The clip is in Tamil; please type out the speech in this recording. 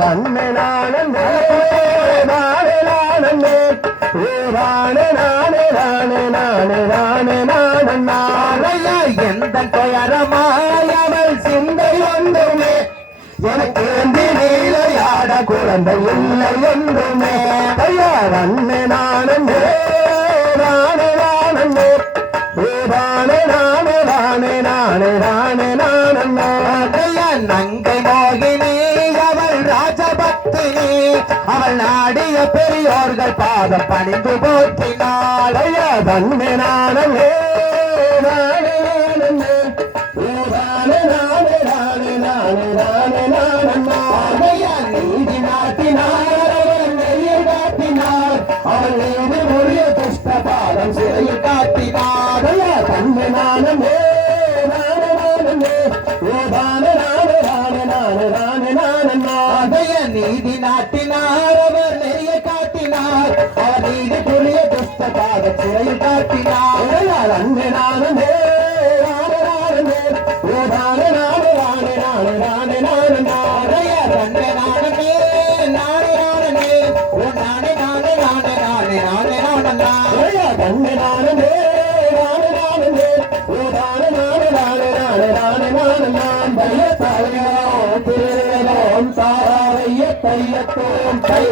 வண்ணே நானே நானே நானே நானே நானே நானே நானே நானே நானையா எந்த துயரமாய் அவள் சிந்தை ஒன்றுமே எனக்கு நீளையாட குழந்தை இல்லை ஒன்றுமே ஐயா வண்ணே நானே நானே நானே நானே நானே நானே நானே நானே நானையா நங்கை மோகினி அவள் ராஜபக்தினி அவள் நாடிய பெரியோர்கள் பாதம் பணிந்து போற்றினாள் ஐயா வண்ணே நானே நானே நானே நானே நானே நானே நானே நானையா நீதி நாட்டினார் அவள் நெறியை காட்டினார் அவள் நீதி மொழிய துஷ்ட பாதம் சிறையில் காட்டினார் ஐயா தன்னை நானே நானே நானே நானே நானே நானே நானே நானே நானையா நீதி நாட்டினார் அவர் நெறியை காட்டினார் அவர் நீதி மொழிய துஷ்ட பாதம் சிறையில் காட்டினார் ஐயா தன்னை நானே நானே நானே நானே நானே நானே நானே நானே நானையா தன்னை நானே நானே நானே நானே நானே நானே நானே நானே நானையா தன்னை நானே நானே நானே நானே நானே நானே நானே நானே நானே நான் பைய தாரையோம் திருவேலோம் தாரைய தையத்தோம் தை